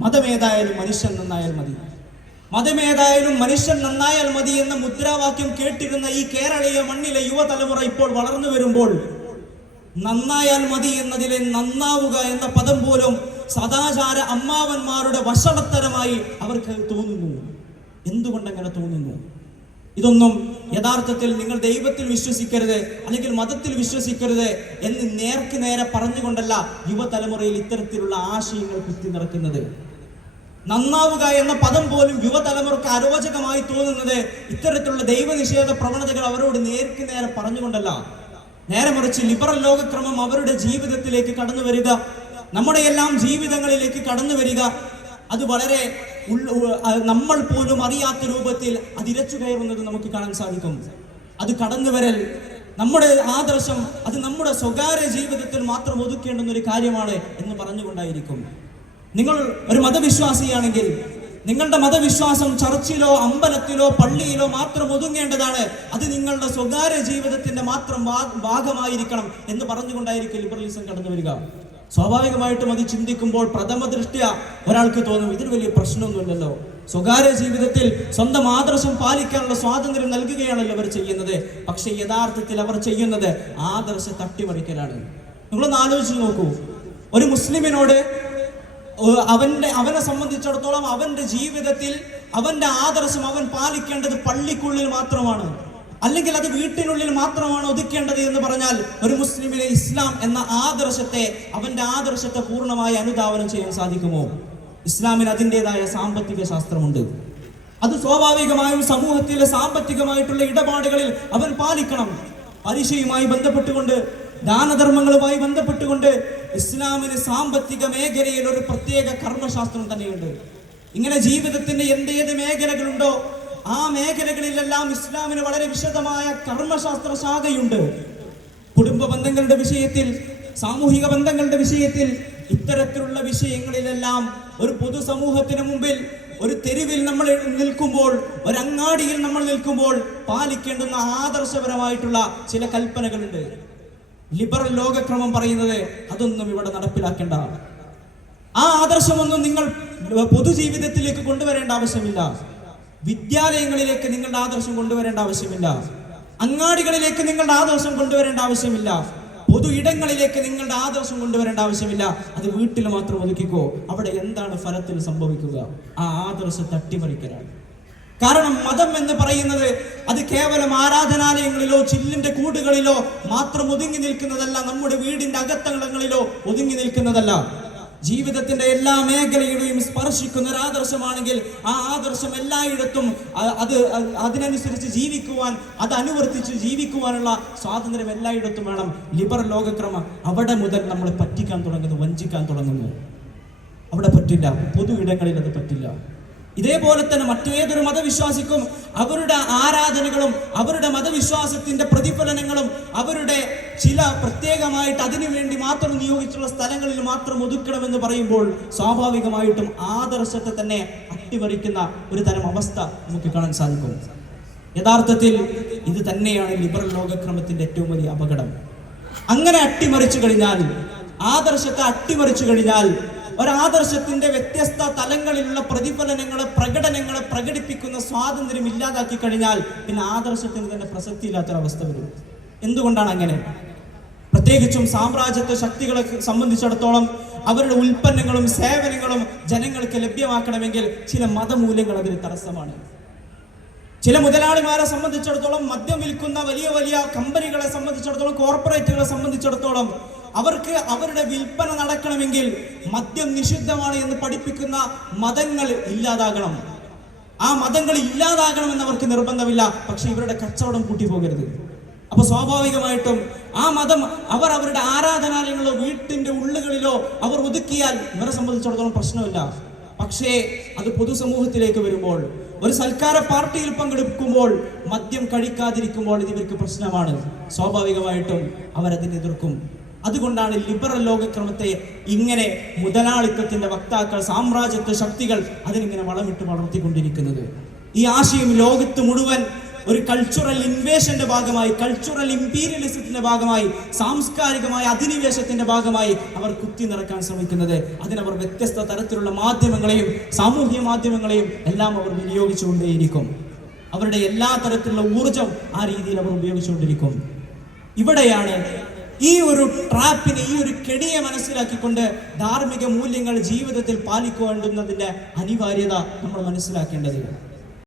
മതമേതായാലും മനുഷ്യൻ നന്നായാൽ മതി. മതമേതായാലും മനുഷ്യൻ നന്നായാൽ മതി എന്ന മുദ്രാവാക്യം കേട്ടിരുന്ന ഈ കേരളീയ മണ്ണിലെ യുവതലമുറ ഇപ്പോൾ വളർന്നു വരുമ്പോൾ നന്നായാൽ മതി എന്നതിലെ നന്നാവുക എന്ന പദം പോലും സദാചാര അമ്മാവന്മാരുടെ വഷളത്തരമായി അവർക്ക് തോന്നുന്നു. എന്തുകൊണ്ടങ്ങനെ തോന്നുന്നു? ഇതൊന്നും യഥാർത്ഥത്തിൽ നിങ്ങൾ ദൈവത്തിൽ വിശ്വസിക്കരുത് അല്ലെങ്കിൽ മതത്തിൽ വിശ്വസിക്കരുത് എന്ന് നേർക്ക് നേരെ പറഞ്ഞുകൊണ്ടല്ല യുവതലമുറയിൽ ഇത്തരത്തിലുള്ള ആശയങ്ങൾ കുത്തി നിറക്കുന്നത് നന്നാവുക എന്ന പദം പോലും യുവതലമുറക്ക് അരോചകമായി തോന്നുന്നത് ഇത്തരത്തിലുള്ള ദൈവനിഷേധ പ്രവണതകൾ അവരോട് നേർക്ക് നേരെ പറഞ്ഞുകൊണ്ടല്ല. നേരെ മറിച്ച് ലിബറൽ ലോകക്രമം അവരുടെ ജീവിതത്തിലേക്ക് കടന്നു വരിക നമ്മുടെ എല്ലാം ജീവിതങ്ങളിലേക്ക് കടന്നു വരിക അത് വളരെ നമ്മൾ പോലും അറിയാത്ത രൂപത്തിൽ അതിരച്ചു കയറുന്നത് നമുക്ക് കാണാൻ സാധിക്കും. അത് കടന്നു വരൽ നമ്മുടെ ആദർശം അത് നമ്മുടെ സ്വകാര്യ ജീവിതത്തിൽ മാത്രം ഒതുക്കേണ്ടുന്ന ഒരു കാര്യമാണ് എന്ന് പറഞ്ഞുകൊണ്ടായിരിക്കും. നിങ്ങൾ ഒരു മതവിശ്വാസിയാണെങ്കിൽ നിങ്ങളുടെ മതവിശ്വാസം ചർച്ചിലോ അമ്പലത്തിലോ പള്ളിയിലോ മാത്രം ഒതുങ്ങേണ്ടതാണ്. അത് നിങ്ങളുടെ സ്വകാര്യ ജീവിതത്തിന്റെ മാത്രം ഭാഗമായിരിക്കണം എന്ന് പറഞ്ഞുകൊണ്ടായിരിക്കും ലിബറലിസം കടന്നു വരിക സ്വാഭാവികമായിട്ടും അത് ചിന്തിക്കുമ്പോൾ പ്രഥമ ദൃഷ്ട്യ ഒരാൾക്ക് തോന്നും ഇതിന് വലിയ പ്രശ്നമൊന്നുമില്ലല്ലോ. സ്വകാര്യ ജീവിതത്തിൽ സ്വന്തം ആദർശം പാലിക്കാനുള്ള സ്വാതന്ത്ര്യം നൽകുകയാണല്ലോ അവർ ചെയ്യുന്നത്. പക്ഷെ യഥാർത്ഥത്തിൽ അവർ ചെയ്യുന്നത് ആദർശ തട്ടിമറിക്കലാണ്. നിങ്ങളൊന്ന് ആലോചിച്ച് നോക്കൂ. ഒരു മുസ്ലിമിനോട് അവന്റെ അവനെ സംബന്ധിച്ചിടത്തോളം അവന്റെ ജീവിതത്തിൽ അവന്റെ ആദർശം അവൻ പാലിക്കേണ്ടത് പള്ളിക്കുള്ളിൽ മാത്രമാണ്. അല്ലെങ്കിൽ അത് വീട്ടിനുള്ളിൽ മാത്രമാണ് ഒതുക്കേണ്ടത് എന്ന് പറഞ്ഞാൽ ഒരു മുസ്ലിമിലെ ഇസ്ലാം എന്ന ആദർശത്തെ അവന്റെ ആദർശത്തെ പൂർണമായി അനുധാവനം ചെയ്യാൻ സാധിക്കുമോ? ഇസ്ലാമിന് അതിന്റെതായ സാമ്പത്തിക ശാസ്ത്രമുണ്ട്. അത് സ്വാഭാവികമായും സമൂഹത്തിലെ സാമ്പത്തികമായിട്ടുള്ള ഇടപാടുകളിൽ അവൻ പാലിക്കണം. പലിശയുമായി ബന്ധപ്പെട്ടുകൊണ്ട് ദാനധർമ്മങ്ങളുമായി ബന്ധപ്പെട്ടുകൊണ്ട് ഇസ്ലാമിന് സാമ്പത്തിക മേഖലയിൽ ഒരു പ്രത്യേക കർമ്മശാസ്ത്രം തന്നെയുണ്ട്. ഇങ്ങനെ ജീവിതത്തിന്റെ എന്തേത് മേഖലകളുണ്ടോ ആ മേഖലകളിലെല്ലാം ഇസ്ലാമിന് വളരെ വിശദമായ കർമ്മശാസ്ത്ര ശാഖയുണ്ട് കുടുംബ ബന്ധങ്ങളുടെ വിഷയത്തിൽ സാമൂഹിക ബന്ധങ്ങളുടെ വിഷയത്തിൽ ഇത്തരത്തിലുള്ള വിഷയങ്ങളിലെല്ലാം ഒരു പൊതുസമൂഹത്തിന് മുമ്പിൽ ഒരു തെരുവിൽ നമ്മൾ നിൽക്കുമ്പോൾ ഒരു അങ്ങാടിയിൽ നമ്മൾ നിൽക്കുമ്പോൾ പാലിക്കേണ്ടുന്ന ആദർശപരമായിട്ടുള്ള ചില കൽപ്പനകളുണ്ട്. ലിബറൽ ലോകക്രമം പറയുന്നത് അതൊന്നും ഇവിടെ നടപ്പിലാക്കേണ്ട. ആ ആദർശമൊന്നും നിങ്ങൾ പൊതുജീവിതത്തിലേക്ക് കൊണ്ടുവരേണ്ട ആവശ്യമില്ല. വിദ്യാലയങ്ങളിലേക്ക് നിങ്ങളുടെ ആദർശം കൊണ്ടുവരേണ്ട ആവശ്യമില്ല. അങ്ങാടികളിലേക്ക് നിങ്ങളുടെ ആദർശം കൊണ്ടുവരേണ്ട ആവശ്യമില്ല. പൊതു ഇടങ്ങളിലേക്ക് നിങ്ങളുടെ ആദർശം കൊണ്ടുവരേണ്ട ആവശ്യമില്ല. അത് വീട്ടിൽ മാത്രം ഒതുക്കിക്കോ. അവിടെ എന്താണ് ഫലത്തിൽ സംഭവിക്കുക? ആ ആദർശം തട്ടിമറിക്കലാണ്. കാരണം മതം എന്ന് പറയുന്നത് അത് കേവലം ആരാധനാലയങ്ങളിലോ ചില്ലിന്റെ കൂടുകളിലോ മാത്രം ഒതുങ്ങി നിൽക്കുന്നതല്ല. നമ്മുടെ വീടിന്റെ അകത്തളങ്ങളിലോ ഒതുങ്ങി നിൽക്കുന്നതല്ല. ജീവിതത്തിന്റെ എല്ലാ മേഖലയിലെയും സ്പർശിക്കുന്ന ഒരു ആദർശമാണെങ്കിൽ ആ ആദർശം എല്ലായിടത്തും അത് അതിനനുസരിച്ച് ജീവിക്കുവാൻ അത് അനുവർത്തിച്ച് ജീവിക്കുവാനുള്ള സ്വാതന്ത്ര്യം എല്ലായിടത്തും വേണം. ലിബർ ലോകക്രമം അവിടെ മുതൽ നമ്മൾ പറ്റിക്കാൻ തുടങ്ങുന്നു വഞ്ചിക്കാൻ തുടങ്ങുന്നു. അവിടെ പറ്റില്ല പൊതു ഇടങ്ങളിൽ അത് പറ്റില്ല. ഇതേപോലെ തന്നെ മറ്റേതൊരു മതവിശ്വാസിക്കും അവരുടെ ആരാധനകളും അവരുടെ മതവിശ്വാസത്തിന്റെ പ്രതിഫലനങ്ങളും അവരുടെ ചില പ്രത്യേകമായിട്ട് അതിനുവേണ്ടി മാത്രം നിയോഗിച്ചുള്ള സ്ഥലങ്ങളിൽ മാത്രം ഒതുക്കണമെന്ന് പറയുമ്പോൾ സ്വാഭാവികമായിട്ടും ആദർശത്തെ തന്നെ അട്ടിമറിക്കുന്ന ഒരു തരം അവസ്ഥ നമുക്ക് കാണാൻ സാധിക്കും. യഥാർത്ഥത്തിൽ ഇത് തന്നെയാണ് ലിബറൽ ലോകക്രമത്തിന്റെ ഏറ്റവും വലിയ അപകടം. അങ്ങനെ അട്ടിമറിച്ചു കഴിഞ്ഞാൽ ആദർശത്തെ അട്ടിമറിച്ചു കഴിഞ്ഞാൽ ഒരാദർശത്തിന്റെ വ്യത്യസ്ത തലങ്ങളിലുള്ള പ്രതിഫലനങ്ങളെ പ്രകടനങ്ങളെ പ്രകടിപ്പിക്കുന്ന സ്വാതന്ത്ര്യം ഇല്ലാതാക്കി കഴിഞ്ഞാൽ പിന്നെ ആദർശത്തിന് തന്നെ പ്രസക്തി പ്രസക്തിയില്ലാത്തൊരവസ്ഥ വരും. എന്തുകൊണ്ടാണ് അങ്ങനെ? പ്രത്യേകിച്ചും സാമ്രാജ്യത്വ ശക്തികളെ സംബന്ധിച്ചിടത്തോളം അവരുടെ ഉൽപ്പന്നങ്ങളും സേവനങ്ങളും ജനങ്ങൾക്ക് ലഭ്യമാക്കണമെങ്കിൽ ചില മതമൂല്യങ്ങൾ അതിന് തടസ്സമാണ്. ചില മുതലാളിമാരെ സംബന്ധിച്ചിടത്തോളം മദ്യം വിൽക്കുന്ന വലിയ വലിയ കമ്പനികളെ സംബന്ധിച്ചിടത്തോളം കോർപ്പറേറ്റുകളെ സംബന്ധിച്ചിടത്തോളം അവർക്ക് അവരുടെ വിൽപ്പന നടക്കണമെങ്കിൽ മദ്യം നിഷിദ്ധമാണ് എന്ന് പഠിപ്പിക്കുന്ന മതങ്ങൾ ഇല്ലാതാകണം. ആ മതങ്ങൾ ഇല്ലാതാകണമെന്ന് അവർക്ക് നിർബന്ധമില്ല. പക്ഷെ ഇവരുടെ കച്ചവടം കൂട്ടി പോകരുത് അപ്പൊ സ്വാഭാവികമായിട്ടും ആ മതം അവർ അവരുടെ ആരാധനാലയങ്ങളിലോ വീട്ടിന്റെ ഉള്ളുകളിലോ അവർ ഒതുക്കിയാൽ ഇവരെ സംബന്ധിച്ചിടത്തോളം പ്രശ്നമില്ല. പക്ഷേ അത് പൊതുസമൂഹത്തിലേക്ക് വരുമ്പോൾ ഒരു സൽക്കാര പാർട്ടിയിൽ പങ്കെടുക്കുമ്പോൾ മദ്യം കഴിക്കാതിരിക്കുമ്പോൾ ഇത് ഇവർക്ക് പ്രശ്നമാണ്. സ്വാഭാവികമായിട്ടും അവരതിനെ എതിർക്കും. അതുകൊണ്ടാണ് ലിബറൽ ലോകക്രമത്തെ ഇങ്ങനെ മുതലാളിത്തത്തിന്റെ വക്താക്കൾ സാമ്രാജ്യത്വ ശക്തികൾ അതിനിങ്ങനെ വളമിട്ട് വളർത്തിക്കൊണ്ടിരിക്കുന്നത്. ഈ ആശയം ലോകത്ത് മുഴുവൻ ഒരു കൾച്ചറൽ ഇൻവേഷന്റെ ഭാഗമായി കൾച്ചറൽ ഇമ്പീരിയലിസത്തിന്റെ ഭാഗമായി സാംസ്കാരികമായ അധിനിവേശത്തിന്റെ ഭാഗമായി അവർ കുത്തി നിറക്കാൻ ശ്രമിക്കുന്നത്. അതിനവർ വ്യത്യസ്ത തരത്തിലുള്ള മാധ്യമങ്ങളെയും സാമൂഹ്യ മാധ്യമങ്ങളെയും എല്ലാം അവർ വിനിയോഗിച്ചുകൊണ്ടേയിരിക്കും. അവരുടെ എല്ലാ തരത്തിലുള്ള ഊർജം ആ രീതിയിൽ അവർ ഉപയോഗിച്ചുകൊണ്ടിരിക്കും. ഇവിടെയാണ് ഈ ഒരു ട്രാപ്പിനെ ഈ ഒരു കെണിയെ മനസ്സിലാക്കിക്കൊണ്ട് ധാർമ്മിക മൂല്യങ്ങൾ ജീവിതത്തിൽ പാലിക്കേണ്ടുന്നതിന്റെ അനിവാര്യത നമ്മൾ മനസ്സിലാക്കേണ്ടത്